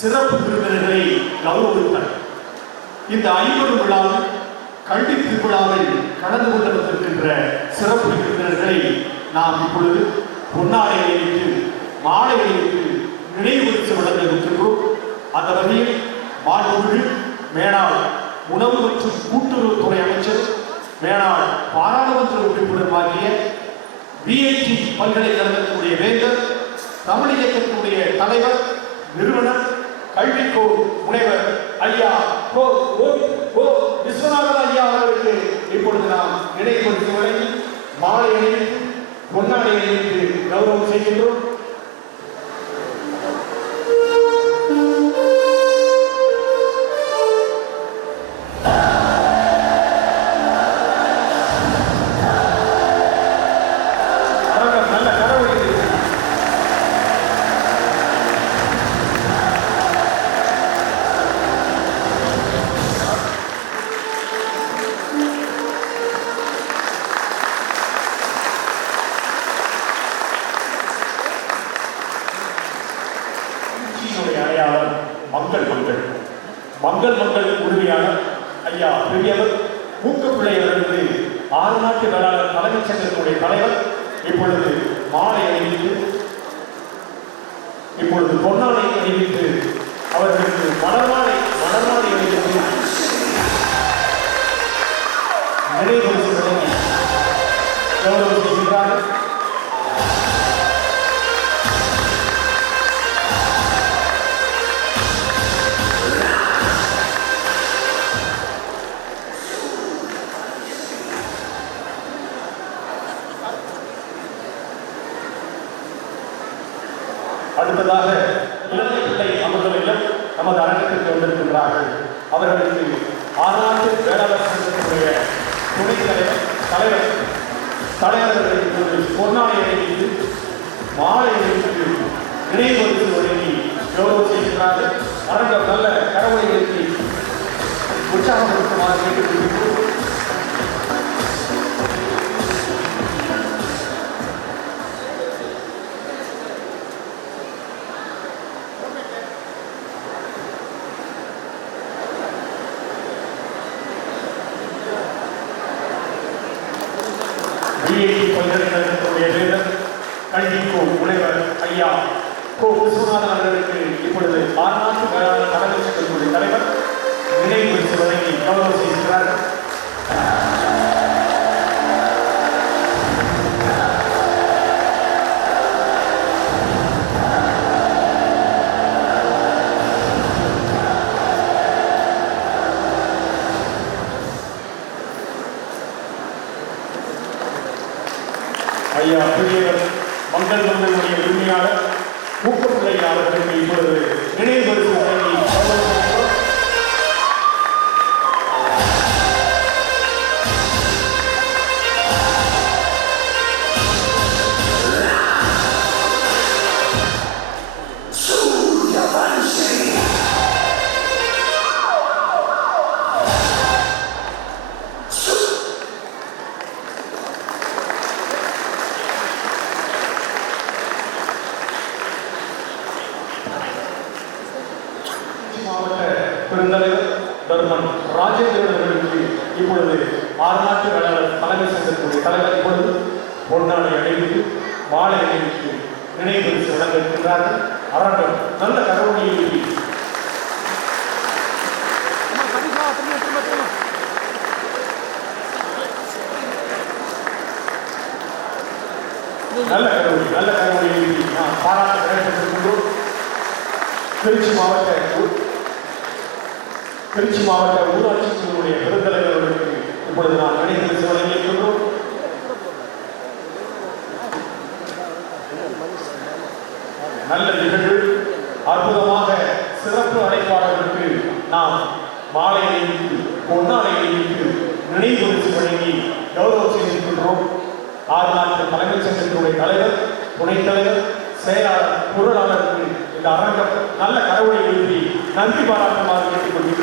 சிறப்பு விருந்தினர்களை கௌரவித்தனர் இந்த ஐம்பது விழாவில் கல்வி திருவிழாவில் கலந்து கொண்டிருக்கின்ற சிறப்பு விருந்தினர்களை நாம் இப்பொழுது பொன்னாடை அணிவித்து மாலை அணிவித்து நினைவுபடுத்தி வழங்க இருக்கின்றோம். அந்த வகையில் மாண்புமிகு மேலாள் உணவு மற்றும் கூட்டுறவுத்துறை அமைச்சர் மேலாள் பாராளுமன்ற உறுப்பினருமாகிய விஐடி பல்கலைக்கழகத்தினுடைய வேந்தர் தமிழ் இயக்கத்தினுடைய தலைவர் நிறுவனர் கல்விக்கோ முனைவர் ஐயா கோ ஓ கோ விஸ்வநாதன் ஐயா அவர்களுக்கு இப்பொழுது நாம் நினைவுபடுத்தி வழங்கி மாலை அணிவித்து பொன்னாடை அணிவித்து கௌரவம் செய்கின்றோம். மங்கள் மங்கள். மங்கள் மங்கள் உரிமையாளர் ஐயா பெரியவர் மூக்கப்பிள்ளை அவர்களுக்கு ஆறு நாட்டு வேளாளர் தலைமைச் சங்கத்தினுடைய தலைவர் இப்பொழுது மாலை அணிவித்து இப்பொழுது பொன்னாலை அணிவித்து அவர்கள் அடுத்ததாக இலங்கை பிள்ளை அமர்தலையில் நமது அரங்கத்திற்கு வந்திருக்கின்றார்கள். அவர்களுக்கு ஆறாண்டு வேளாளர் சங்கத்தினுடைய துணைத் தலைவர் தலைவர் தலைவர்களுக்கு ஒரு பொன்னாடை அணிவித்து மாலை அணிவித்து நினைவுபடுத்தி வழங்கி கௌரவம் செய்கின்றார்கள். அரங்கம் நல்ல கரவழி நிறுத்தி உற்சாகப்படுத்துமாறு கேட்டுக்கொள்கிறோம். பிஏடி பல்கலைக்கழகத்தினுடைய வேந்தர் கல்விக்கோ முனைவர் ஐயா கோ விஸ்வநாதன் ஐயா பெரியவர் மங்கள் மங்களுடைய உரிமையாளர் ஊக்கப்பிள்ளை இப்பொழுது நினைவு பெருந்தலைவர் தர்மன் ராஜேந்திரன் அவர்களுக்கு இப்பொழுது ஆறு வேளாளர் தலைமை சங்கத்தினுடைய தலைவர் இப்பொழுது பொன்னாடை அணிவித்து மாலை அணிவித்து நினைவு வழங்கியிருக்கிறார்கள். அரங்கம் நல்ல கரவணியை நல்ல கரவணி நல்ல கரவணி நான் பாராட்டு கிடைத்திருக்கின்றோம் திருச்சி மாவட்ட திருச்சி மாவட்ட ஊராட்சி குழுவுடைய பெருந்தலைவர்களுக்கு இப்பொழுது நாம் நினைவு வழங்கி நல்ல நிகழ்வு அற்புதமாக சிறப்பு அழைப்பாளர்களுக்கு நாம் மாலை அணிவித்து பொன்னாடை அணிவித்து நினைவு பரிசு வழங்கி கௌரவம் செய்திருக்கின்றோம் ஆறு நாட்கள் தலைமைச் சங்கத்தினுடைய தலைவர் துணைத் தலைவர் செயலாளர் பொருளாளருக்கு இந்த அரங்கம் நல்ல கடவுளை எழுதி நன்றி பாராட்டுமாறு கேட்டுக்கொள்கிறேன்